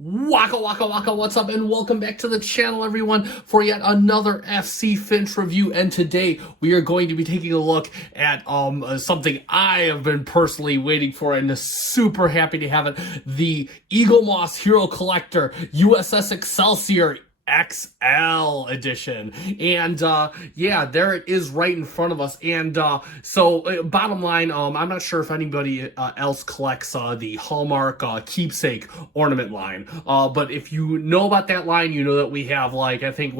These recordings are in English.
Waka waka waka, what's up, and welcome back to the channel, everyone, for yet another FC Finch review. And today we are going to be taking a look at something I have been personally waiting for and super happy to have it: the Eaglemoss Hero Collector U.S.S. Excelsior XL edition. And yeah, there it is right in front of us. And bottom line, I'm not sure if anybody else collects the Hallmark keepsake ornament line, but if you know about that line, you know that we have, like, I think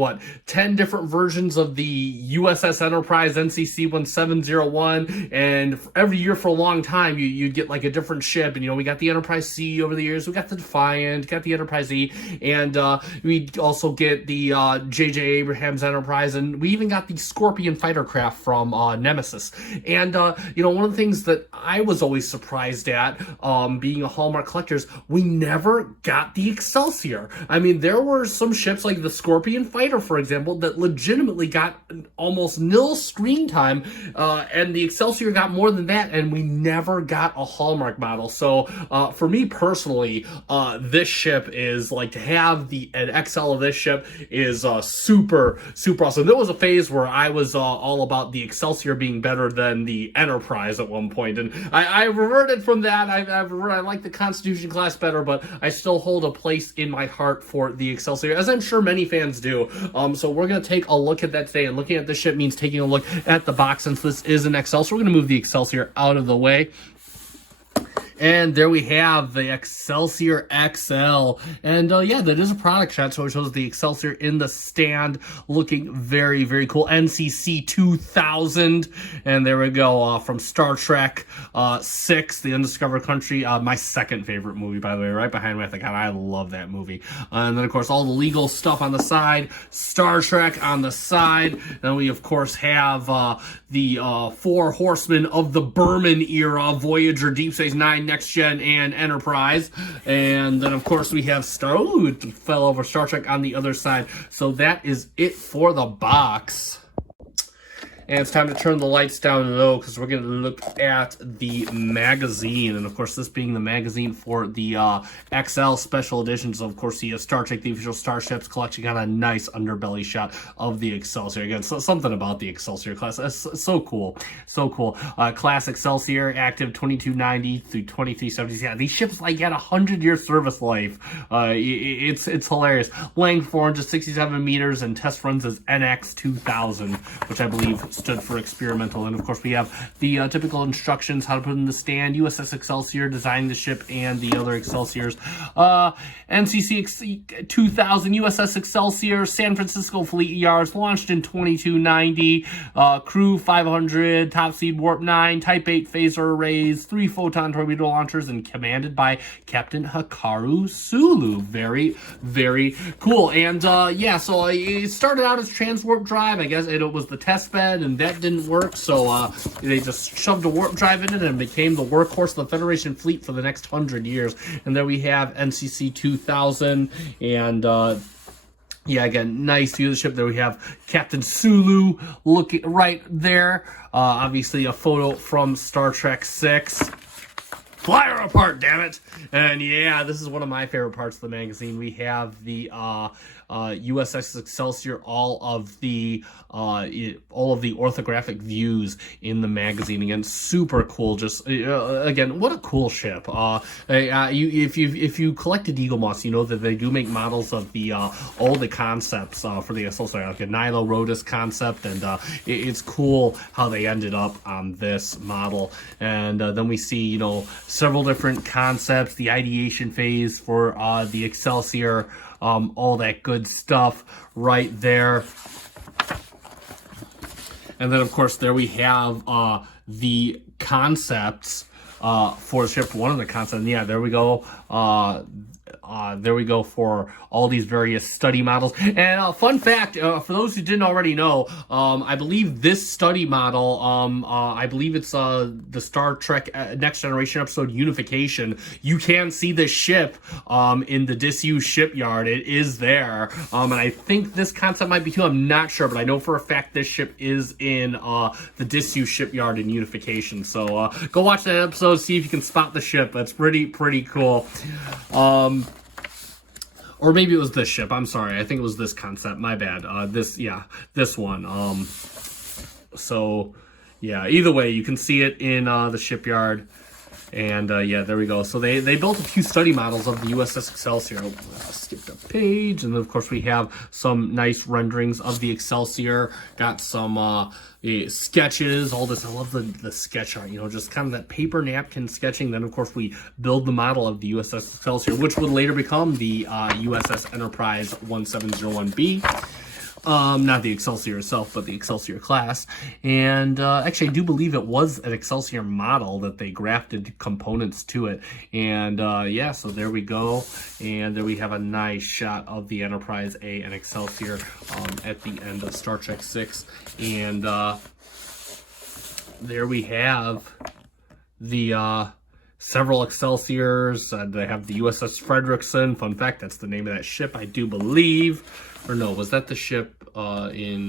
10 different versions of the U.S.S. Enterprise NCC 1701, and every year for a long time you'd get like a different ship. And we got the Enterprise C over the years, we got the Defiant, got the Enterprise E, and we also get the J.J. Abrams Enterprise, and we even got the Scorpion fighter craft from Nemesis. And one of the things that I was always surprised at, being a Hallmark collector, we never got the Excelsior. I mean, there were some ships like the Scorpion fighter, for example, that legitimately got almost nil screen time, and the Excelsior got more than that, and we never got a Hallmark model. So for me personally, this ship is like, to have an XL of this ship is super awesome. There was a phase where I was all about the Excelsior being better than the Enterprise at one point, and I reverted from that. I like the Constitution class better, but I still hold a place in my heart for the Excelsior, as I'm sure many fans do. So we're going to take a look at that today, and looking at this ship means taking a look at the box, since this is an XL. So we're going to move the Excelsior out of the way. And there we have the Excelsior XL. And yeah, that is a product shot, so it shows the Excelsior in the stand, looking very cool. NCC 2000. And there we go, from Star Trek 6, The Undiscovered Country. My second favorite movie, by the way, right behind Wrath of God. I love that movie. And then, of course, all the legal stuff on the side, Star Trek on the side. And we, of course, have the four horsemen of the Berman era: Voyager, Deep Space Nine, Next Gen, and Enterprise. And then, of course, we have it fell over, Star Trek on the other side. So that is it for the box. And it's time to turn the lights down low, because we're going to look at the magazine. And, of course, this being the magazine for the XL special editions. Of course, the Star Trek, the official Starships collection, got a nice underbelly shot of the Excelsior. Again, something about the Excelsior class. That's so cool. So cool. Class Excelsior, active 2290 through 2370. Yeah, these ships, like, had 100-year service life. It's hilarious. Length 467 meters, and test runs as NX 2000, which I believe stood for experimental. And of course, we have the typical instructions: how to put in the stand, U.S.S. Excelsior, design the ship, and the other Excelsiors. NCC 2000, U.S.S. Excelsior, San Francisco Fleet Yards, launched in 2290. Crew 500, top speed warp 9, type 8 phaser arrays, 3 photon torpedo launchers, and commanded by Captain Hikaru Sulu. Very cool. And yeah, so it started out as transwarp drive. I guess it was the test bed, and that didn't work, so they just shoved a warp drive in it and became the workhorse of the Federation fleet for the next 100 years. And there we have NCC 2000, and yeah, again, nice view of the ship. There we have Captain Sulu looking right there. Obviously a photo from Star Trek 6. Fly her apart, damn it! And yeah, this is one of my favorite parts of the magazine. We have the U.S.S. Excelsior, all of the orthographic views in the magazine. Again, super cool. Just again, what a cool ship. If you collected Eaglemoss, you know that they do make models of the all the concepts for the Excelsior, like a Nilo Rodus concept, and it's cool how they ended up on this model. And then we see, several different concepts, the ideation phase for the Excelsior, all that good stuff right there. And then, of course, there we have the concepts for the ship. One of the concepts, yeah, there we go. There we go for all these various study models. And fun fact, for those who didn't already know, I believe this study model, I believe it's the Star Trek Next Generation episode Unification. You can see the ship in the disused shipyard. It is there. And I think this concept might be too. I'm not sure, but I know for a fact this ship is in the disused shipyard in Unification. So go watch that episode, see if you can spot the ship. That's pretty cool. or maybe it was this ship. I'm sorry. I think it was this concept. My bad. This one. So, yeah, either way, you can see it in the shipyard. And yeah, there we go. So they built a few study models of the U.S.S. Excelsior. Skipped a page, and then of course we have some nice renderings of the Excelsior. Got some sketches, all this. I love the sketch art. You know, just kind of that paper napkin sketching. Then of course we build the model of the U.S.S. Excelsior, which would later become the U.S.S. Enterprise 1701B. Not the Excelsior itself, but the Excelsior class. And actually, I do believe it was an Excelsior model that they grafted components to it. And yeah, so there we go. And there we have a nice shot of the Enterprise A and Excelsior at the end of Star Trek 6. And there we have the several Excelsiors. They have the U.S.S. Frederickson. Fun fact, that's the name of that ship, I do believe. Or no, was that the ship in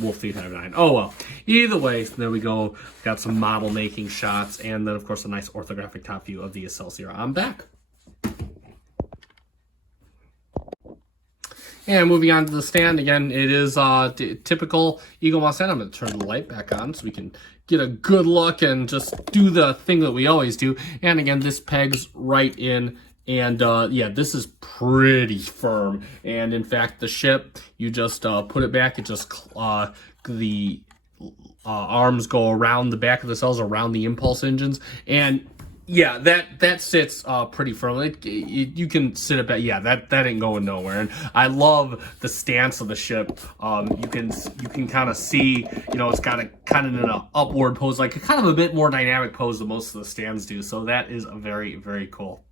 Wolf 359? Oh, well. Either way, there we go. Got some model making shots. And then, of course, a nice orthographic top view of the Excelsior. I'm back. And moving on to the stand, again, it is typical Eaglemoss stand. I'm going to turn the light back on so we can get a good look and just do the thing that we always do. And again, this pegs right in. And yeah, this is pretty firm. And in fact, the ship, you just put it back. It just, the arms go around the back of the cells, around the impulse engines. And yeah, that sits pretty firmly. You can sit it back. Yeah, that ain't going nowhere. And I love the stance of the ship. You can kind of see, you know, it's got a kind of in an upward pose, like kind of a bit more dynamic pose than most of the stands do. So that is very, very cool.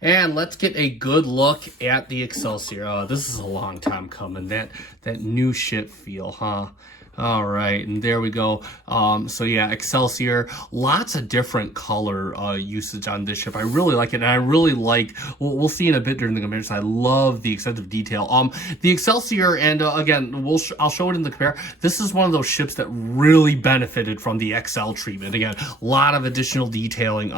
And let's get a good look at the Excelsior. Oh, this is a long time coming. That new ship feel, huh? All right, and there we go. So yeah, Excelsior, lots of different color usage on this ship. I really like it, and I really like, we'll see in a bit during the comparison, I love the extensive detail. The Excelsior, and again, I'll show it in the compare. This is one of those ships that really benefited from the XL treatment. Again, a lot of additional detailing.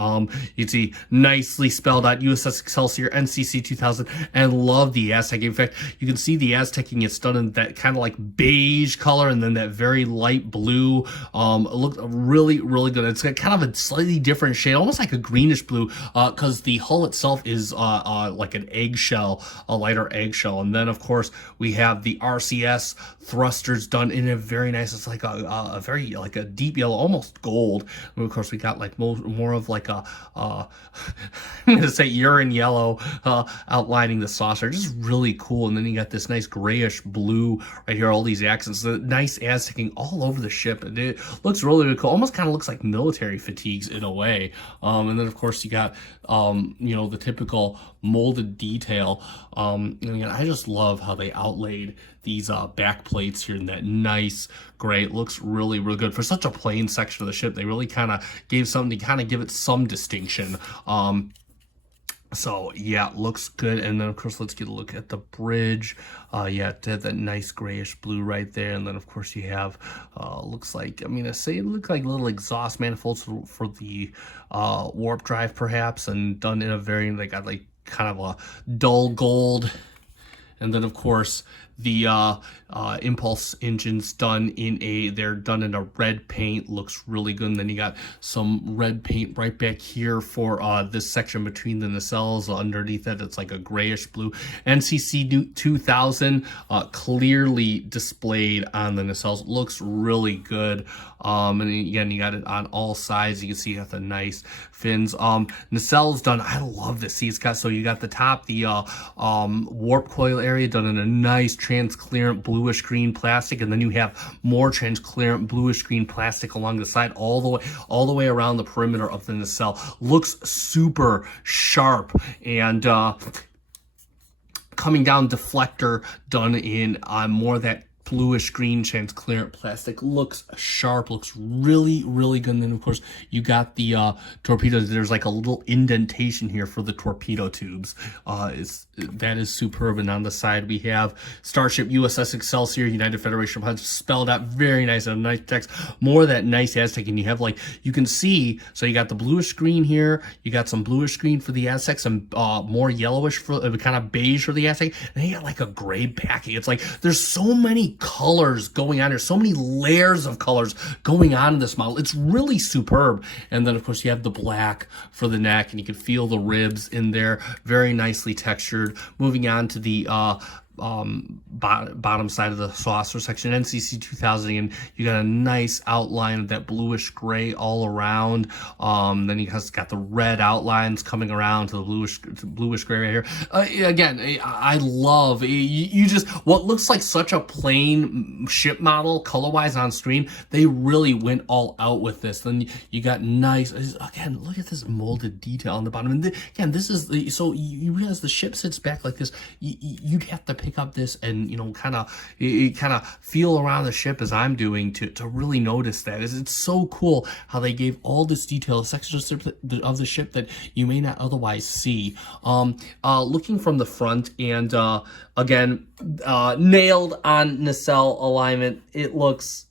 You see nicely spelled out U.S.S. Excelsior, NCC 2000, and love the Aztec. In fact, you can see the Aztecing, it's done in that kind of like beige color, and then that very light blue. It looked really, really good. It's got kind of a slightly different shade, almost like a greenish blue, because the hull itself is like an eggshell, a lighter eggshell. And then, of course, we have the RCS thrusters done in a very nice, it's like a very, like a deep yellow, almost gold. And of course, we got like more of like a, I'm going to say urine yellow outlining the saucer. Just really cool. And then you got this nice grayish blue right here, all these accents. The nice Aztecing all over the ship, and it looks really, really cool. Almost kind of looks like military fatigues in a way. And then of course you got you know, the typical molded detail. And I just love how they outlaid these back plates here in that nice gray. It looks really, really good for such a plain section of the ship. They really kind of gave something to kind of give it some distinction. So yeah, looks good. And then of course, let's get a look at the bridge. Yeah, it had that nice grayish blue right there. And then of course you have, looks like, I mean, I say it looked like little exhaust manifolds for the warp drive perhaps, and done in a very, they got like kind of a dull gold. And then of course the impulse engines they're done in a red paint, looks really good. And then you got some red paint right back here for this section between the nacelles. Underneath that, it's like a grayish blue. NCC 2000 clearly displayed on the nacelles, looks really good. And again, you got it on all sides. You can see you got the nice fins. Nacelles done, I love this. See, it's got, so you got the top, the warp coil area done in a nice transparent bluish green plastic, and then you have more transparent bluish green plastic along the side, all the way around the perimeter of the nacelle. Looks super sharp. And coming down, deflector done in more of that bluish green transparent plastic. Looks sharp, looks really, really good. And then of course you got the torpedoes. There's like a little indentation here for the torpedo tubes. That is superb. And on the side we have Starship U.S.S. Excelsior, United Federation of Pilots, spelled out very nice, and a nice text, more of that nice Aztec. And you have like, you can see, so you got the bluish green here, you got some bluish green for the Aztecs, and more yellowish for kind of beige for the Aztec, and you got like a gray backing. It's like there's so many colors going on here, so many layers of colors going on in this model. It's really superb. And then of course you have the black for the neck, and you can feel the ribs in there, very nicely textured. Moving on to the bottom side of the saucer section, NCC 2000, and you got a nice outline of that bluish gray all around. Then you got the red outlines coming around to the bluish gray right here. Again, I love you just what looks like such a plain ship model color wise on screen. They really went all out with this. Then you got nice, again, look at this molded detail on the bottom. And again, this is so you realize the ship sits back like this. You'd have to pick up this and, you know, kind of feel around the ship as I'm doing to really notice that. It's so cool how they gave all this detail, sections of the ship that you may not otherwise see. Looking from the front, and again, nailed on nacelle alignment. It looks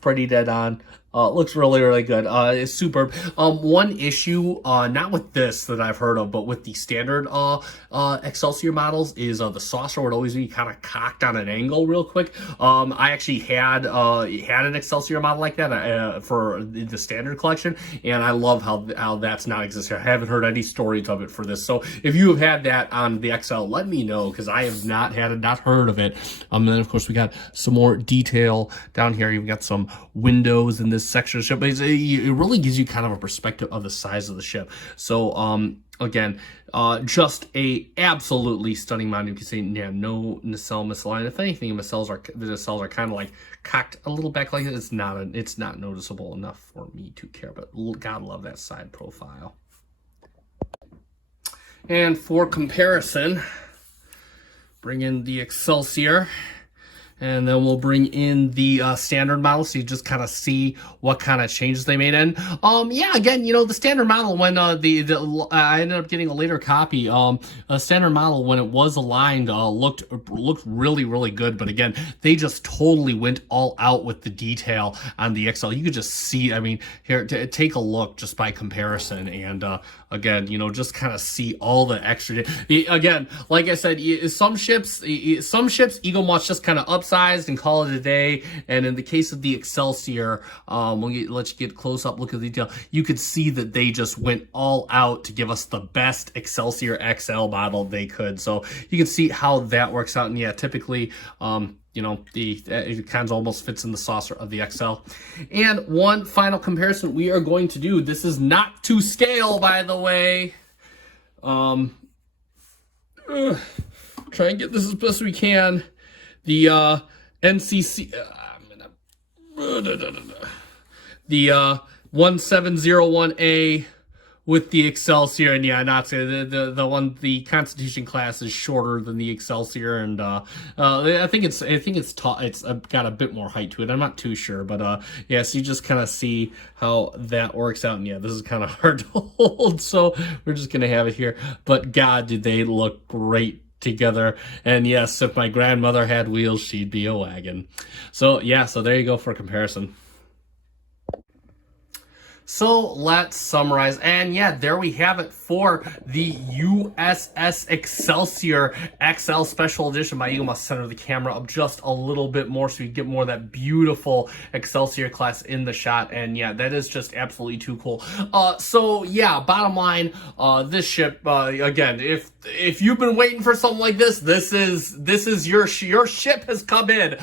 pretty dead on. Looks really, really good. It's superb. One issue, not with this that I've heard of, but with the standard Excelsior models, is the saucer would always be kind of cocked on an angle real quick. I actually had an Excelsior model like that for the standard collection, and I love how that's not existing. I haven't heard any stories of it for this. So if you have had that on the XL, let me know, because I have not heard of it. And then of course we got some more detail down here. You've got some windows in this section of the ship. It really gives you kind of a perspective of the size of the ship. So again, just a absolutely stunning model. You can see, yeah, no nacelle misalignment. If anything, the nacelles are kind of like cocked a little back like that. It's not noticeable enough for me to care, but God love that side profile. And for comparison, bring in the Excelsior, and then we'll bring in the standard model, so you just kind of see what kind of changes they made in. Yeah, again, you know, the standard model, when I ended up getting a later copy, a standard model, when it was aligned, looked really, really good. But again, they just totally went all out with the detail on the XL. You could just see, I mean, here, take a look just by comparison. And again, you know, just kind of see all the extra. Again, like I said, some ships, Eaglemoss just kind of upsized and call it a day. And in the case of the Excelsior, we'll let you get a close-up look at the detail. You could see that they just went all out to give us the best Excelsior XL model they could. So you can see how that works out. And yeah, typically, you know, it kind of almost fits in the saucer of the XL. And one final comparison we are going to do. This is not to scale, by the way. Try and get this as best we can. The NCC, the 1701A with the Excelsior, and yeah, not the Constitution class is shorter than the Excelsior, and I think it's got a bit more height to it. I'm not too sure, but yeah, so you just kind of see how that works out. And yeah, this is kind of hard to hold, so we're just gonna have it here. But God, did they look great together. And yes, if my grandmother had wheels, she'd be a wagon. So yeah, so there you go for comparison. So let's summarize. And yeah, there we have it for the U.S.S. Excelsior XL Special Edition by Eaglemoss. Center the camera up just a little bit more so you get more of that beautiful Excelsior class in the shot. And yeah, that is just absolutely too cool. So yeah, bottom line, this ship, again, if you've been waiting for something like this, this is your ship has come in,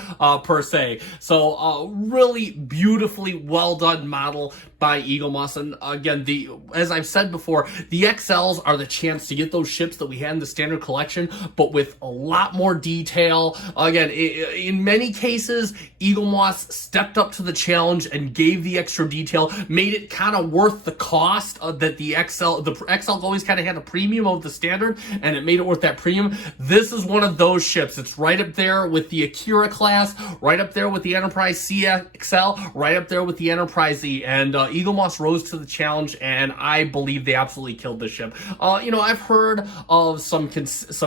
per se. So really beautifully well done model. by Eaglemoss. And again, as I've said before, the XLs are the chance to get those ships that we had in the standard collection, but with a lot more detail. Again, in many cases, Eaglemoss stepped up to the challenge and gave the extra detail, made it kind of worth the cost that the XL always kind of had a premium of the standard, and it made it worth that premium. This is one of those ships. It's right up there with the Akira class, right up there with the Enterprise CXL, right up there with the Enterprise E, and Eaglemoss rose to the challenge, and I believe they absolutely killed the ship. I've heard of some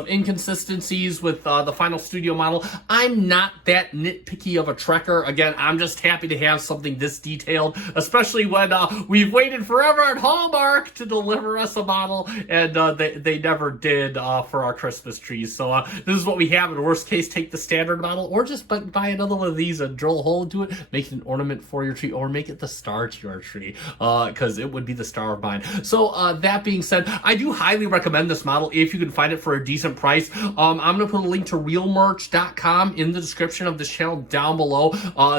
inconsistencies with the final studio model. I'm not that nitpicky of a trekker. Again, I'm just happy to have something this detailed, especially when we've waited forever at Hallmark to deliver us a model, and they never did for our Christmas trees. So this is what we have. In worst case, take the standard model, or just buy another one of these and drill a hole into it, make it an ornament for your tree, or make it the star to your tree, because it would be the star of mine. So that being said, I do highly recommend this model if you can find it for a decent price. I'm going to put a link to realmerch.com in the description of this channel down below.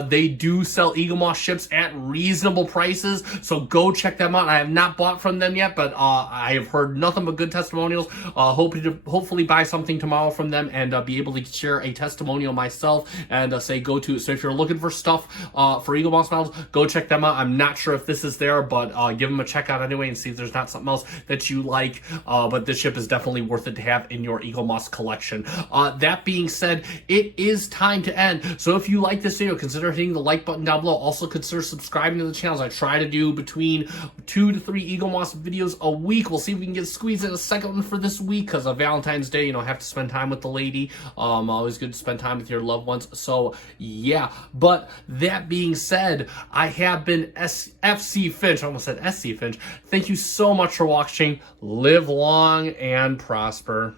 They do sell Eaglemoss ships at reasonable prices, so go check them out. I have not bought from them yet, but I have heard nothing but good testimonials. Hoping to hopefully buy something tomorrow from them and be able to share a testimonial myself and say go to. So if you're looking for stuff for Eaglemoss models, go check them out. I'm not sure if this is there, but give them a check out anyway and see if there's not something else that you like. But this ship is definitely worth it to have in your Eaglemoss collection. That being said, it is time to end. So if you like this video, consider hitting the like button down below. Also consider subscribing to the channels. I try to do between 2 to 3 Eaglemoss videos a week. We'll see if we can get squeezed in a second one for this week, because of Valentine's Day, I have to spend time with the lady. Always good to spend time with your loved ones. So yeah, but that being said, I have been FC Finch. I almost said SC Finch. Thank you so much for watching. Live long and prosper.